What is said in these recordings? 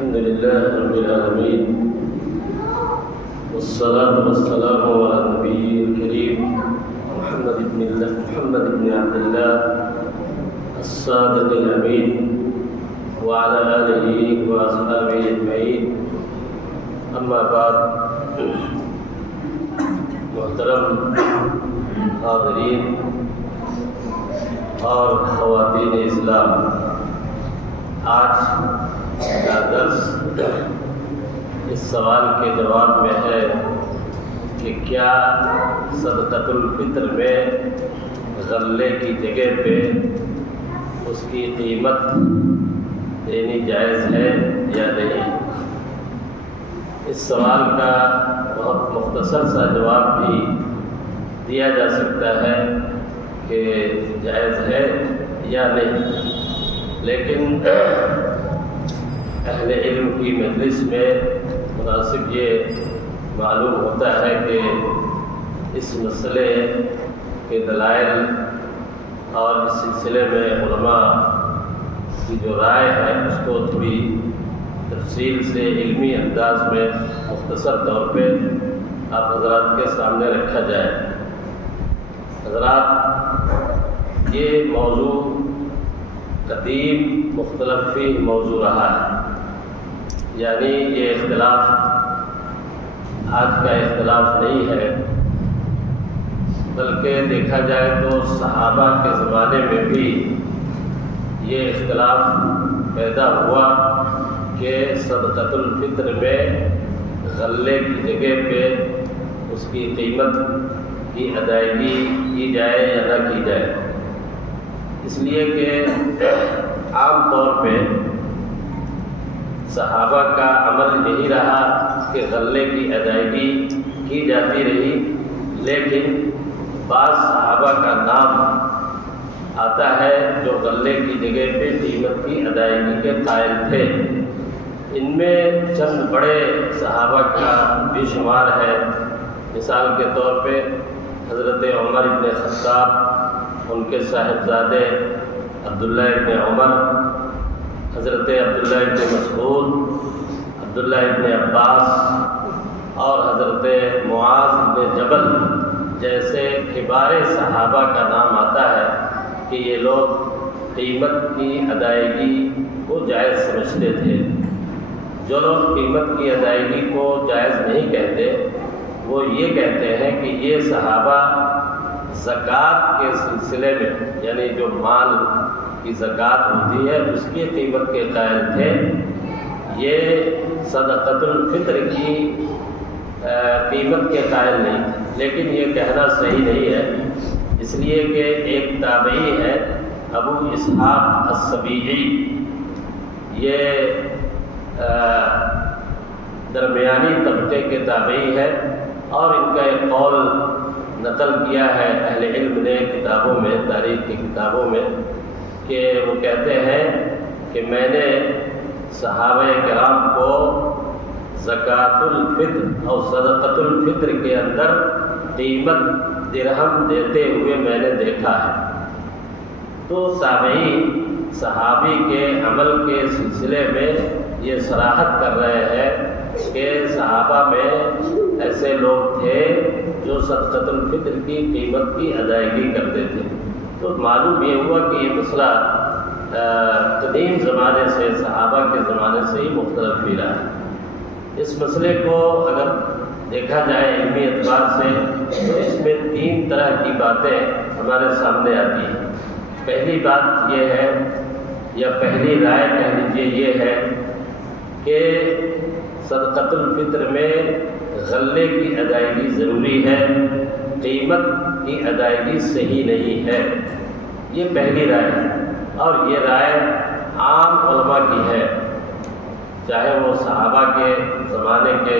الحمد لله رب العالمين والصلاة والسلام على النبي الكريم محمد بن عبد الله الصادق الأمين وعلى آله وأصحابه أجمعين أما بعد محترم حاضرین اور خواتین اسلام، آج کا درس اس سوال کے جواب میں ہے کہ کیا صدقۃ الفطر میں غلے کی جگہ پہ اس کی قیمت دینی جائز ہے یا نہیں؟ اس سوال کا بہت مختصر سا جواب بھی دیا جا سکتا ہے کہ جائز ہے یا نہیں، لیکن اہل علم کی مجلس میں مناسب یہ معلوم ہوتا ہے کہ اس مسئلے کے دلائل اور اس سلسلے میں علماء کی جو رائے ہے اس کو تھوڑی تفصیل سے علمی انداز میں مختصر طور پہ آپ حضرات کے سامنے رکھا جائے۔ حضرات، یہ موضوع قدیم مختلف فی موضوع رہا ہے، یعنی یہ اختلاف آج کا اختلاف نہیں ہے، بلکہ دیکھا جائے تو صحابہ کے زمانے میں بھی یہ اختلاف پیدا ہوا کہ صدقۃ الفطر میں غلے کی جگہ پہ اس کی قیمت کی ادائیگی کی جائے یا نہ کی جائے، اس لیے کہ عام طور پہ صحابہ کا عمل یہی رہا کہ غلے کی ادائیگی کی جاتی رہی، لیکن بعض صحابہ کا نام آتا ہے جو غلے کی جگہ پہ قیمت کی ادائیگی کے قائل تھے۔ ان میں چند بڑے صحابہ کا بھی شمار ہے۔ مثال کے طور پہ حضرت عمر ابن خطاب، ان کے صاحبزادے عبداللہ ابن عمر، حضرت عبداللہ ابن مسعود، عبداللہ ابن عباس اور حضرت معاذ ابن جبل جیسے کبار صحابہ کا نام آتا ہے کہ یہ لوگ قیمت کی ادائیگی کو جائز سمجھتے تھے۔ جو لوگ قیمت کی ادائیگی کو جائز نہیں کہتے، وہ یہ کہتے ہیں کہ یہ صحابہ زکوٰۃ کے سلسلے میں، یعنی جو مال کی زکوٰۃ ہوتی ہے اس کی قیمت کے قائل تھے، یہ صدقۃ الفطر کی قیمت کے قائل نہیں تھے۔ لیکن یہ کہنا صحیح نہیں ہے، اس لیے کہ ایک تابعی ہے ابو اسحاق السبیعی، یہ درمیانی طبقے کے تابعی ہے، اور ان کا ایک قول نقل کیا ہے اہل علم نے کتابوں میں، تاریخ کی کتابوں میں، کہ وہ کہتے ہیں کہ میں نے صحابہ کرام کو زکوٰۃ الفطر اور صدقۃ الفطر کے اندر قیمت درہم دیتے ہوئے میں نے دیکھا ہے۔ تو تابعی صحابی کے عمل کے سلسلے میں یہ صراحت کر رہے ہیں کہ صحابہ میں ایسے لوگ تھے جو صدقۃ الفطر کی قیمت کی ادائیگی کرتے تھے۔ تو معلوم یہ ہوا کہ یہ مسئلہ قدیم زمانے سے، صحابہ کے زمانے سے ہی مختلف ہی رہا ہے۔ اس مسئلے کو اگر دیکھا جائے علمی اعتبار سے تو اس میں 3 طرح کی باتیں ہمارے سامنے آتی ہیں۔ پہلی بات یہ ہے، یا پہلی رائے کہہ لیجیے یہ ہے کہ صدقۃ الفطر میں غلے کی ادائیگی ضروری ہے، قیمت کی ادائیگی صحیح نہیں ہے۔ یہ پہلی رائے ہے، اور یہ رائے عام علماء کی ہے، چاہے وہ صحابہ کے زمانے کے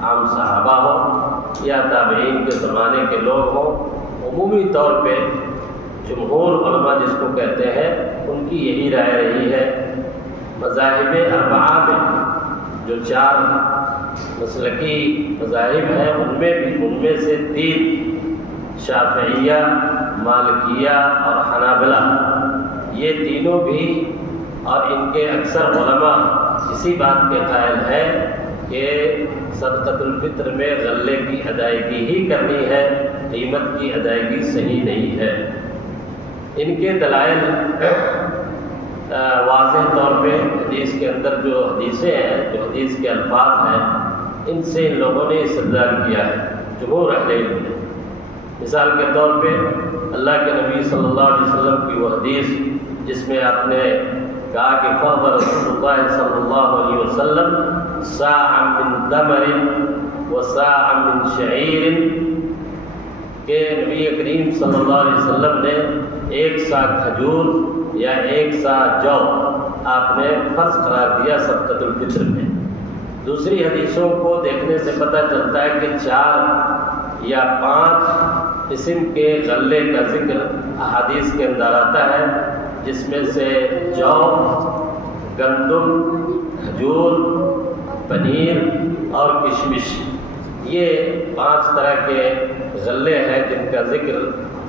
عام صحابہ ہوں یا تابعین کے زمانے کے لوگ ہوں۔ عمومی طور پہ جمہور علماء جس کو کہتے ہیں ان کی یہی رائے رہی ہے۔ مذاہب اربعہ میں جو 4 مسلکی مذاہب ہیں ان میں سے 3 شافعیہ، مالکیہ اور حنابلہ، یہ تینوں بھی اور ان کے اکثر علماء اس اسی بات کے قائل ہے کہ صدقۃ الفطر میں غلے کی ادائیگی ہی کرنی ہے، قیمت کی ادائیگی صحیح نہیں ہے۔ ان کے دلائل واضح طور پہ حدیث کے اندر جو حدیثیں ہیں، جو حدیث کے الفاظ ہیں، ان سے ان لوگوں نے استدلال کیا ہے، جمہور اہل علم نے۔ مثال کے طور پہ اللہ کے نبی صلی اللہ علیہ وسلم کی وہ حدیث جس میں آپ نے کہا کہ فَضَلَ رسول اللہ صلی اللہ علیہ وسلم صاعًا من تمر وصاعًا من شعیر، کہ نبی کریم صلی اللہ علیہ وسلم نے ایک سا کھجور یا ایک سا جو آپ نے فرض قرار دیا صدقۃ الفطر میں۔ دوسری حدیثوں کو دیکھنے سے پتہ چلتا ہے کہ 4 یا 5 قسم کے غلے کا ذکر احادیث کے اندر آتا ہے، جس میں سے جو، گندم، کھجور، پنیر اور کشمش، یہ 5 طرح کے غلے ہیں جن کا ذکر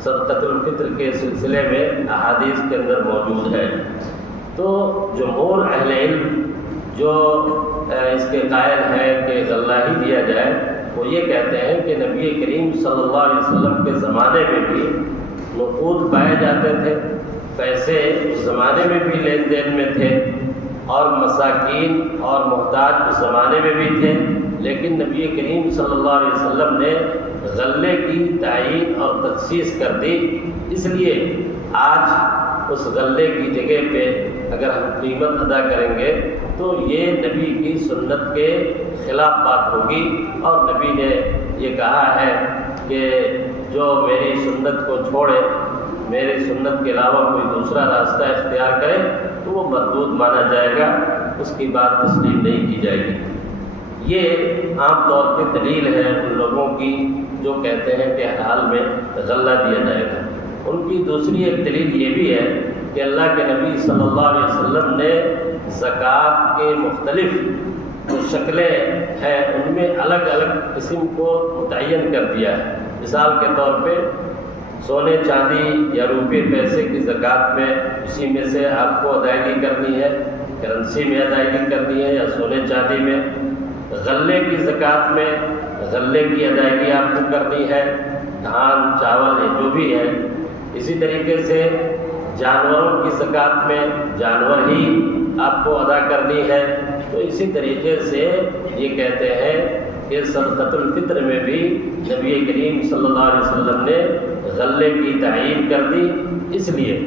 صدقۃ الفطر کے سلسلے میں احادیث کے اندر موجود ہے۔ تو جمہور اہل علم جو اس کے قائل ہے کہ غلہ ہی دیا جائے، وہ یہ کہتے ہیں کہ نبی کریم صلی اللہ علیہ وسلم کے زمانے میں بھی نقود پائے جاتے تھے، پیسے اس زمانے میں بھی لین دین میں تھے، اور مساکین اور محتاج اس زمانے میں بھی تھے، لیکن نبی کریم صلی اللہ علیہ وسلم نے غلے کی تعیین اور تخصیص کر دی۔ اس لیے آج اس غلے کی جگہ پہ اگر ہم قیمت ادا کریں گے تو یہ نبی کی سنت کے خلاف بات ہوگی، اور نبی نے یہ کہا ہے کہ جو میری سنت کو چھوڑے، میری سنت کے علاوہ کوئی دوسرا راستہ اختیار کرے تو وہ مردود مانا جائے گا، اس کی بات تسلیم نہیں کی جائے گی۔ یہ عام طور پہ دلیل ہے ان لوگوں کی جو کہتے ہیں کہ ہر حال میں غلہ دیا جائے گا۔ ان کی دوسری ایک دلیل یہ بھی ہے کہ اللہ کے نبی صلی اللہ علیہ وسلم نے زکوٰۃ کے مختلف جو شکلیں ہیں ان میں الگ الگ قسم کو متعین کر دیا ہے۔ مثال کے طور پہ سونے چاندی یا روپے پیسے کی زکوٰۃ میں اسی میں سے آپ کو ادائیگی کرنی ہے، کرنسی میں ادائیگی کرنی ہے یا سونے چاندی میں۔ غلے کی زکوٰۃ میں غلے کی ادائیگی آپ کو کرنی ہے، دھان چاول یہ جو بھی ہے۔ اسی طریقے سے جانوروں کی زکوٰۃ میں جانور ہی آپ کو ادا کرنی ہے۔ تو اسی طریقے سے یہ کہتے ہیں کہ صدقۃ الفطر میں بھی نبی کریم صلی اللہ علیہ وسلم نے غلے کی تعیین کر دی، اس لیے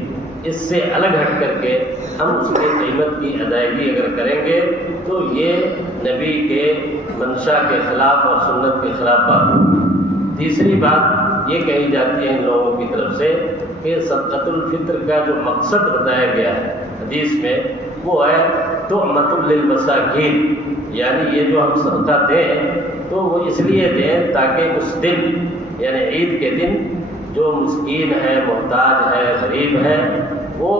اس سے الگ ہٹ کر کے ہم اس کی قیمت کی ادائیگی اگر کریں گے تو یہ نبی کے منشا کے خلاف اور سنت کے خلاف بات ہوگی۔ تیسری بات یہ کہی جاتی ہے ان لوگوں کی طرف سے کہ صدقۃ الفطر کا جو مقصد بتایا گیا ہے حدیث میں وہ ہے طعمۃ للمساکین، یعنی یہ جو ہم صدقہ دیں تو وہ اس لیے دیں تاکہ اس دن یعنی عید کے دن جو مسکین ہے، محتاج ہے، غریب ہے، وہ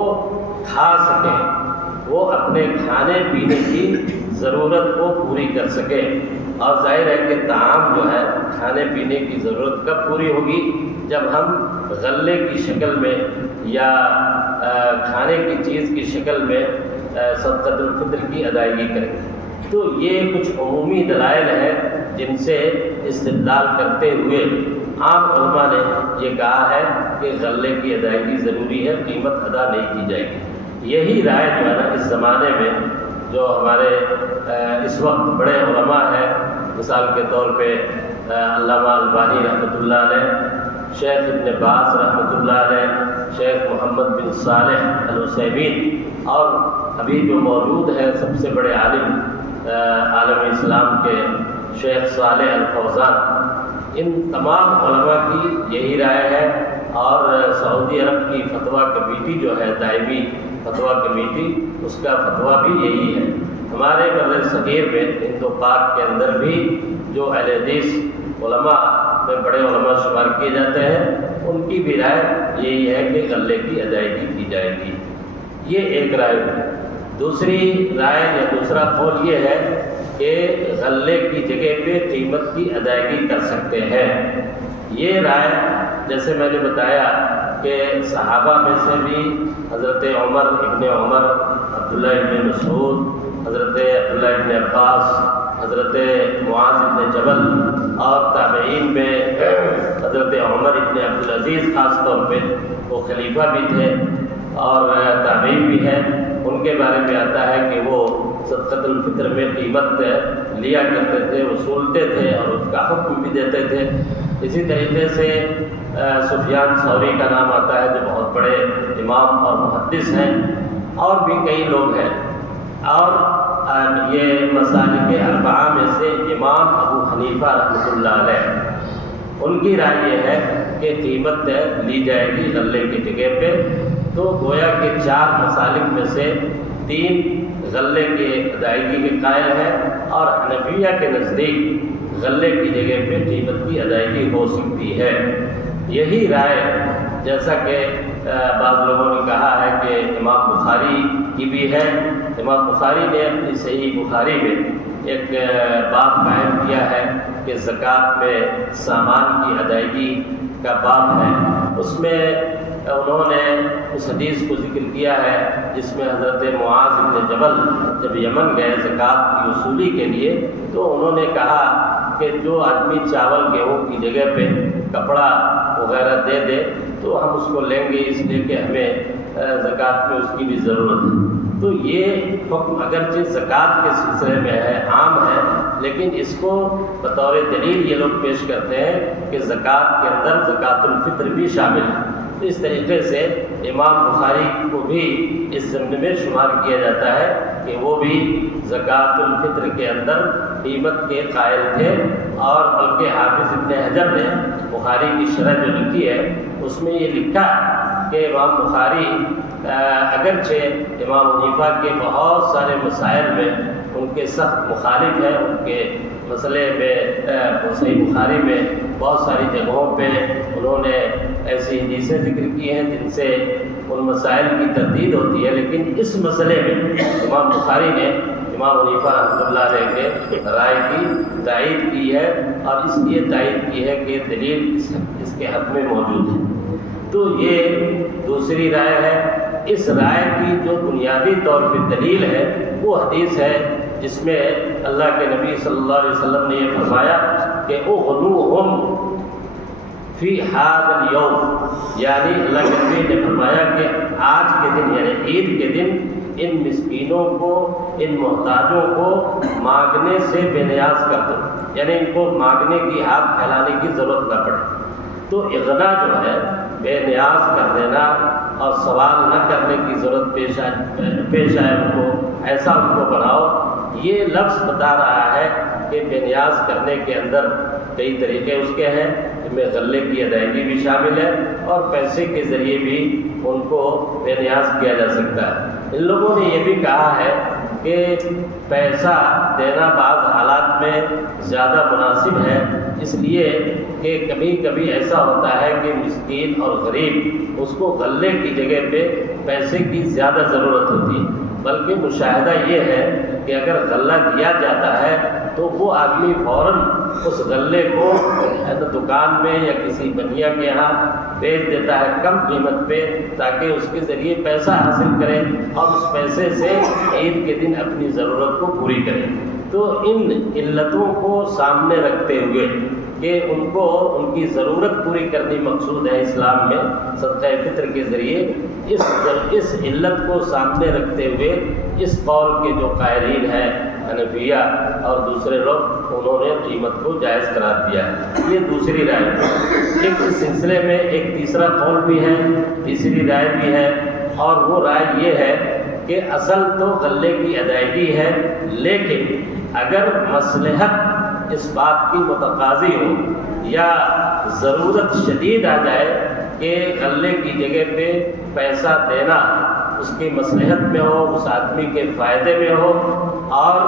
کھا سکیں، وہ اپنے کھانے پینے کی ضرورت کو پوری کر سکیں۔ اور ظاہر ہے کہ طعام جو ہے کھانے پینے کی ضرورت کب پوری ہوگی؟ جب ہم غلے کی شکل میں یا کھانے کی چیز کی شکل میں صدقۃ الفطر کی ادائیگی کریں گے۔ تو یہ کچھ عمومی دلائل ہیں جن سے استدلال کرتے ہوئے عام علماء نے یہ کہا ہے کہ غلے کی ادائیگی ضروری ہے، قیمت ادا نہیں کی جائے گی۔ یہی رائے جو ہے نا اس زمانے میں جو ہمارے اس وقت بڑے علماء ہیں، مثال کے طور پہ علامہ البانی رحمۃ اللہ علیہ، شیخ ابن باز رحمۃ اللہ علیہ، شیخ محمد بن صالح العثیمین، اور ابھی جو موجود ہیں سب سے بڑے عالم عالم اسلام کے شیخ صالح الفوزان، ان تمام علماء کی یہی رائے ہے۔ اور سعودی عرب کی فتویٰ کمیٹی جو ہے، دائمی فتویٰ کمیٹی، اس کا فتویٰ بھی یہی ہے۔ ہمارے بر صغیر میں ہند و پاک کے اندر بھی جو اہل حدیث علماء میں بڑے علماء شمار کیے جاتے ہیں، ان کی بھی رائے یہی ہے کہ غلے کی ادائیگی کی جائے گی۔ یہ ایک رائے ہے۔ دوسری رائے یا دوسرا قول یہ ہے کہ غلے کی جگہ پہ قیمت کی ادائیگی کر سکتے ہیں۔ یہ رائے جیسے میں نے بتایا کہ صحابہ میں سے بھی حضرت عمر ابن عمر، عبداللہ ابن مسعود، حضرت عبداللہ ابن عباس، حضرت معاذ بن جبل اور تابعین میں حضرت عمر ابن عبدالعزیز خاص طور پہ، وہ خلیفہ بھی تھے اور تابعین بھی ہیں، ان کے بارے میں آتا ہے کہ وہ صدقۃ الفطر میں قیمت لیا کرتے تھے، وصولتے تھے اور اس کا حکم بھی دیتے تھے۔ اسی طریقے سے سفیان ثوری کا نام آتا ہے جو بہت بڑے امام اور محدث ہیں، اور بھی کئی لوگ ہیں۔ اور یہ مسالک اربعہ میں سے امام ابو حنیفہ رحمۃ اللہ علیہ، ان کی رائے یہ ہے کہ قیمت لی جائے گی غلے کی جگہ پہ، تو گویا کہ 4 مسالک میں سے 3 غلے کی ادائیگی کے قائل ہے، اور حنفیہ کے نزدیک غلے کی جگہ پہ قیمت کی ادائیگی ہو سکتی ہے۔ یہی رائے، جیسا کہ بعض لوگوں نے کہا ہے کہ امام بخاری کی بھی ہے، امام بخاری نے اپنی صحیح بخاری میں ایک باب قائم کیا ہے کہ زکوٰۃ میں سامان کی ادائیگی کا باب ہے، اس میں انہوں نے اس حدیث کو ذکر کیا ہے جس میں حضرت معاذ بن جبل جب یمن گئے زکوٰۃ کی وصولی کے لیے، تو انہوں نے کہا کہ جو آدمی چاول گیہوں کی جگہ پہ کپڑا وغیرہ دے دے تو ہم اس کو لیں گے، اس لیے کہ ہمیں زکوٰۃ میں اس کی بھی ضرورت ہے۔ تو یہ حکم اگرچہ زکوٰۃ کے سلسلے میں ہے، عام ہے، لیکن اس کو بطور دلیل یہ لوگ پیش کرتے ہیں کہ زکوٰۃ کے اندر زکوٰۃ الفطر بھی شامل ہے۔ تو اس طریقے سے امام بخاری کو بھی اس ضمن میں شمار کیا جاتا ہے کہ وہ بھی زکوٰۃ الفطر کے اندر قیمت کے قائل تھے، اور بلکہ حافظ ابن حجر نے بخاری کی شرح جو لکھی ہے اس میں یہ لکھا کہ امام بخاری اگرچہ امام حنیفہ کے بہت سارے مسائل میں ان کے سخت مخالف ہیں، ان کے مسئلے میں صحیح بخاری میں بہت ساری جگہوں پہ انہوں نے ایسی حدیثیں ذکر کی ہیں جن سے ان مسائل کی تردید ہوتی ہے، لیکن اس مسئلے میں امام بخاری نے امام حنیفہ رحمۃ اللہ علیہ کے رائے کی تائید کی ہے، اور اس لیے تائید کی ہے کہ دلیل اس کے حق میں موجود ہے۔ تو یہ دوسری رائے ہے۔ اس رائے کی جو بنیادی طور پہ دلیل ہے وہ حدیث ہے جس میں اللہ کے نبی صلی اللہ علیہ وسلم نے یہ فرمایا کہ اغنوہم فی ھذا الیوم، یعنی اللہ کے نبی نے فرمایا کہ آج کے دن یعنی عید کے دن ان مسکینوں کو، ان محتاجوں کو مانگنے سے بے نیاز کر دو، یعنی ان کو مانگنے کی ہاتھ پھیلانے کی ضرورت نہ پڑے۔ تو اغنا جو ہے بے نیاز کر دینا اور سوال نہ کرنے کی ضرورت پیش آئے ان کو، ایسا ان کو بناؤ۔ یہ لفظ بتا رہا ہے کہ بے نیاز کرنے کے اندر کئی طریقے اس کے ہیں، جن میں غلے کی ادائیگی بھی شامل ہے اور پیسے کے ذریعے بھی ان کو بے نیاز کیا جا سکتا ہے۔ ان لوگوں نے یہ بھی کہا ہے کہ پیسہ دینا بعض حالات میں زیادہ مناسب ہے، اس لیے کہ کبھی کبھی ایسا ہوتا ہے کہ مسکین اور غریب اس کو غلے کی جگہ پہ پیسے کی زیادہ ضرورت ہوتی ہے، بلکہ مشاہدہ یہ ہے کہ اگر غلہ دیا جاتا ہے تو وہ آدمی فوراً اس غلے کو دکان میں یا کسی بنیا کے یہاں بیچ دیتا ہے کم قیمت پہ، تاکہ اس کے ذریعے پیسہ حاصل کرے اور اس پیسے سے عید کے دن اپنی ضرورت کو پوری کرے۔ تو ان علتوں کو سامنے رکھتے ہوئے کہ ان کو ان کی ضرورت پوری کرنی مقصود ہے اسلام میں صدقہ فطر کے ذریعے، اس علت کو سامنے رکھتے ہوئے اس قول کے جو قائلین ہیں حنفیہ اور دوسرے لوگ، انہوں نے قیمت کو جائز قرار دیا ہے۔ یہ دوسری رائے۔ ایک اس سلسلے میں ایک تیسرا قول بھی ہے، تیسری رائے بھی ہے، اور وہ رائے یہ ہے کہ اصل تو غلے کی ادائیگی ہے، لیکن اگر مصلحت اس بات کی متقاضی ہو یا ضرورت شدید آ جائے کہ غلے کی جگہ پہ پیسہ دینا اس کی مصلحت میں ہو، اس آدمی کے فائدے میں ہو، اور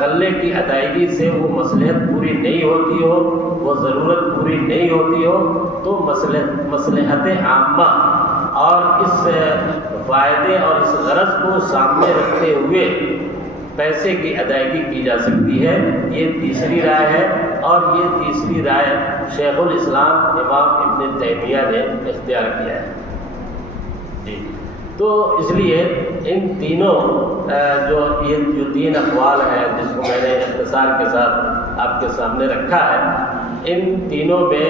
غلے کی ادائیگی سے وہ مصلحت پوری نہیں ہوتی ہو، وہ ضرورت پوری نہیں ہوتی ہو، تو مصلحت عامہ اور اس فائدے اور اس غرض کو سامنے رکھتے ہوئے پیسے کی ادائیگی کی جا سکتی ہے۔ یہ تیسری رائے ہے، اور یہ تیسری رائے شیخ الاسلام امام ابن تیمیہ نے اختیار کیا ہے۔ جی تو اس لیے ان تینوں یہ جو تین اقوال ہیں جس کو میں نے اختصار کے ساتھ آپ کے سامنے رکھا ہے، ان تینوں میں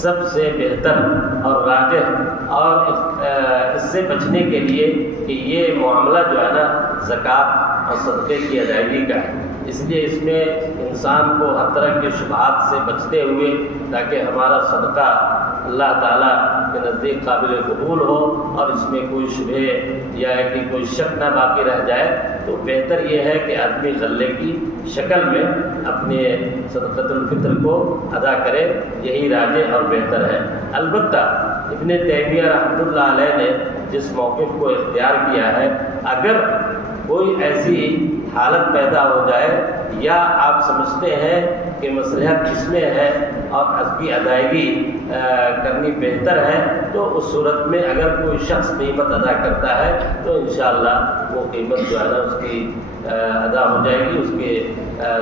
سب سے بہتر اور راجح اور اس سے بچنے کے لیے کہ یہ معاملہ جو ہے نا زکوٰۃ اور صدقے کی ادائیگی کا ہے، اس لیے اس میں انسان کو ہر طرح کے شبہات سے بچتے ہوئے تاکہ ہمارا صدقہ اللہ تعالیٰ کے نزدیک قابل قبول ہو اور اس میں کوئی شبہ یا کہ کوئی شک نہ باقی رہ جائے، تو بہتر یہ ہے کہ آدمی غلے کی شکل میں اپنے صدقۃ الفطر کو ادا کرے، یہی راجح اور بہتر ہے۔ البتہ ابن تیمیہ رحمۃ اللہ علیہ نے جس موقف کو اختیار کیا ہے، اگر کوئی ایسی حالت پیدا ہو جائے یا آپ سمجھتے ہیں کہ مصلحت کس میں ہے اور اس کی ادائیگی کرنی بہتر ہے، تو اس صورت میں اگر کوئی شخص قیمت ادا کرتا ہے تو انشاءاللہ وہ قیمت جو ہے نا اس کی ادا ہو جائے گی، اس کے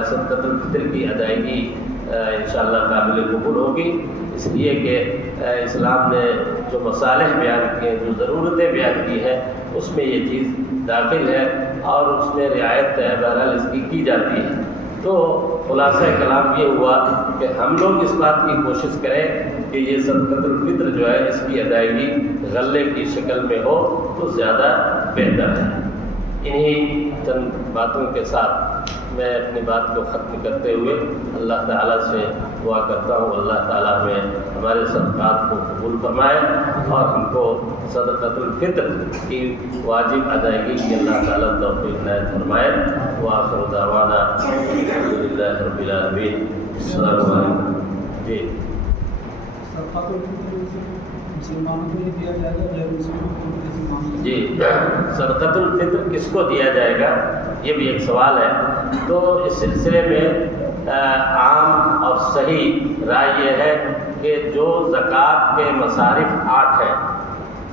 صدقۃ الفطر کی ادائیگی انشاءاللہ قابل قبول ہوگی، اس لیے کہ اسلام نے جو مصالح بیان کیے، جو ضرورتیں بیان کی ہیں، اس میں یہ چیز داخل ہے اور اس میں رعایت بہرحال اس کی جاتی ہے۔ تو خلاصہ کلام یہ ہوا کہ ہم لوگ اس بات کی کوشش کریں کہ یہ صدقۃ الفطر جو ہے اس کی ادائیگی غلے کی شکل میں ہو تو زیادہ بہتر ہے۔ انہی چند باتوں کے ساتھ میں اپنی بات کو ختم کرتے ہوئے اللہ تعالیٰ سے دعا کرتا ہوں اللہ تعالیٰ ہمیں ہمارے صدقات کو قبول فرمائے اور ہم کو صدقۃ الفطر کی واجب ادائیگی کی اللہ تعالیٰ توفیق عنایت فرمائے۔ وآخر دعوانا الحمدللہ رب العالمین۔ السلام علیکم۔ جی جی صدقۃ الفطر کس کو دیا جائے گا، یہ بھی ایک سوال ہے۔ تو اس سلسلے میں عام اور صحیح رائے یہ ہے کہ جو زکوٰۃ کے مصارف 8 ہیں،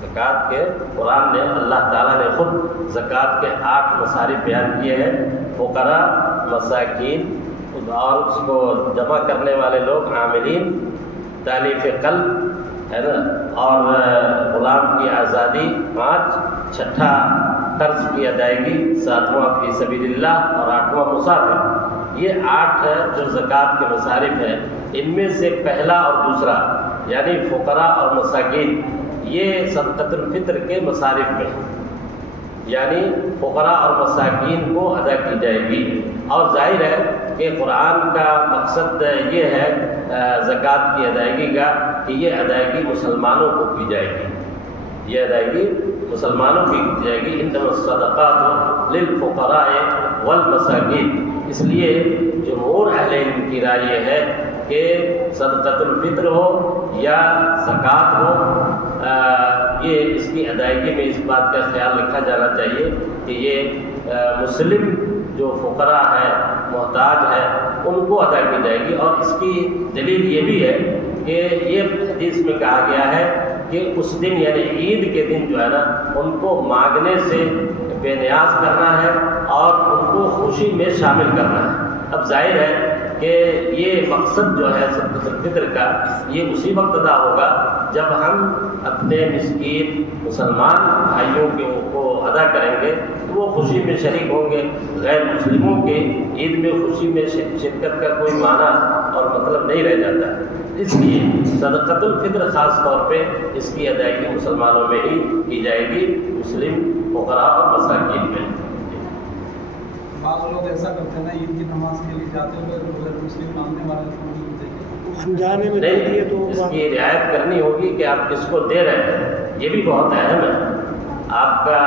زکوٰۃ کے قرآن نے اللہ تعالیٰ نے خود زکوٰۃ کے 8 مصارف بیان کیے ہیں، فقراء، مساکین اور اس کو جمع کرنے والے لوگ، عاملین، تالیف قلب ہے نا، اور غلام کی آزادی 5، چھٹا قرض کی ادائیگی، 7واں فی سبیل اللہ اور 8واں مسافر۔ یہ 8 جو زکوٰۃ کے مصارف ہیں، ان میں سے پہلا اور دوسرا یعنی فقراء اور مساکین یہ صدقۃ الفطر کے مصارف میں ہیں، یعنی فقراء اور مساکین کو ادا کی جائے گی۔ اور ظاہر ہے کہ قرآن کا مقصد یہ ہے زکوٰۃ کی ادائیگی کا کہ یہ ادائیگی مسلمانوں کو کی جائے گی، یہ ادائیگی مسلمانوں کی جائے گی۔ انما الصدقات للفقراء والمساکین۔ اس لیے جمہور اہل علم کی رائے یہ ہے کہ صدقۃ الفطر ہو یا زکوٰۃ ہو، یہ اس کی ادائیگی میں اس بات کا خیال رکھا جانا چاہیے کہ یہ مسلم جو فقراء ہیں، محتاج ہیں، ان کو ادا کی جائے گی۔ اور اس کی دلیل یہ بھی ہے کہ یہ حدیث میں کہا گیا ہے کہ اس دن یعنی عید کے دن جو ہے نا ان کو مانگنے سے بے نیاز کرنا ہے اور ان کو خوشی میں شامل کرنا ہے۔ اب ظاہر ہے کہ یہ مقصد جو ہے صدقۃ الفطر کا یہ اسی وقت ادا ہوگا جب ہم اپنے مسکین مسلمان بھائیوں کو ادا کریں گے تو وہ خوشی میں شریک ہوں گے۔ غیر مسلموں کے عید میں خوشی میں شرکت کا کوئی معنی اور مطلب نہیں رہ جاتا ہے۔ اس لیے صدقۃ الفطر خاص طور پہ اس کی ادائیگی مسلمانوں میں ہی کی جائے گی، مسلم فقراء اور مساکین میں۔ بعض لوگ ایسا کرتے ہیں نا، عید کی نماز کے لیے جاتے ہوئے غیر مسلم مانگنے والے کو انجانے میں نہیں، تو اس کی رعایت کرنی ہوگی کہ آپ کس کو دے رہے ہیں، یہ بھی بہت اہم ہے۔ آپ کا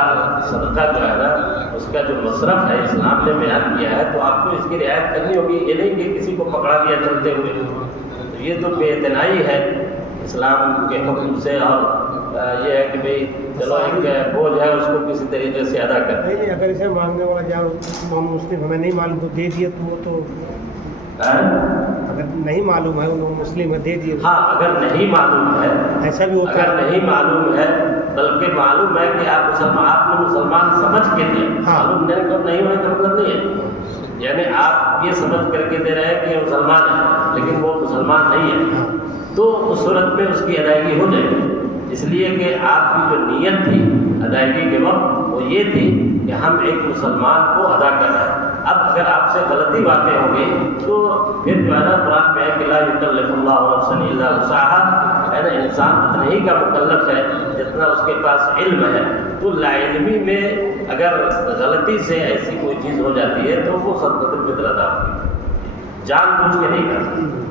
صدقہ جو ہے نا اس کا جو مصرف ہے اسلام نے بیان کیا ہے، تو آپ کو اس کی رعایت کرنی ہوگی۔ یہ نہیں کہ کسی کو پکڑا دیا چلتے ہوئے، تو یہ تو بے اعتنائی ہے اسلام کے حکم سے۔ اور یہ ہے کہ بھئی چلو ایک بوجھ ہے اس کو کسی طریقے سے ادا کر۔ نہیں، اگر اسے مانگنے والا جا مسلم ہمیں نہیں معلوم تو دے دیا تو وہ تو اگر نہیں معلوم ہے انہوں مسلم ہے دے دیے۔ ہاں اگر نہیں معلوم ہے، ایسا بھی ہوتا اگر نہیں معلوم ہے بلکہ معلوم ہے کہ آپ نے مسلمان سمجھ کے دیا، معلوم نہیں ہونے کا مطلب نہیں ہے، یعنی آپ یہ سمجھ کر کے دے رہے ہیں کہ مسلمان ہے لیکن وہ مسلمان نہیں ہے، تو اس صورت میں اس کی ادائیگی ہو جائے گی، اس لیے کہ آپ کی جو نیت تھی ادائیگی کے وقت وہ یہ تھی کہ ہم ایک مسلمان کو ادا کر رہے ہیں۔ اب اگر آپ سے غلطی واقع ہو گئی تو پھر جو ہے نا قرآن میں ہے کہ لا یکلف اللہ نفسا الا وسعها، ہے نا، انسان اتنا ہی کا مکلف ہے جتنا اس کے پاس علم ہے۔ تو لا علمی میں اگر غلطی سے ایسی کوئی چیز ہو جاتی ہے تو وہ صدقۃ الفطر ادا ہوگی، جان بوجھ کے نہیں کر سکتے۔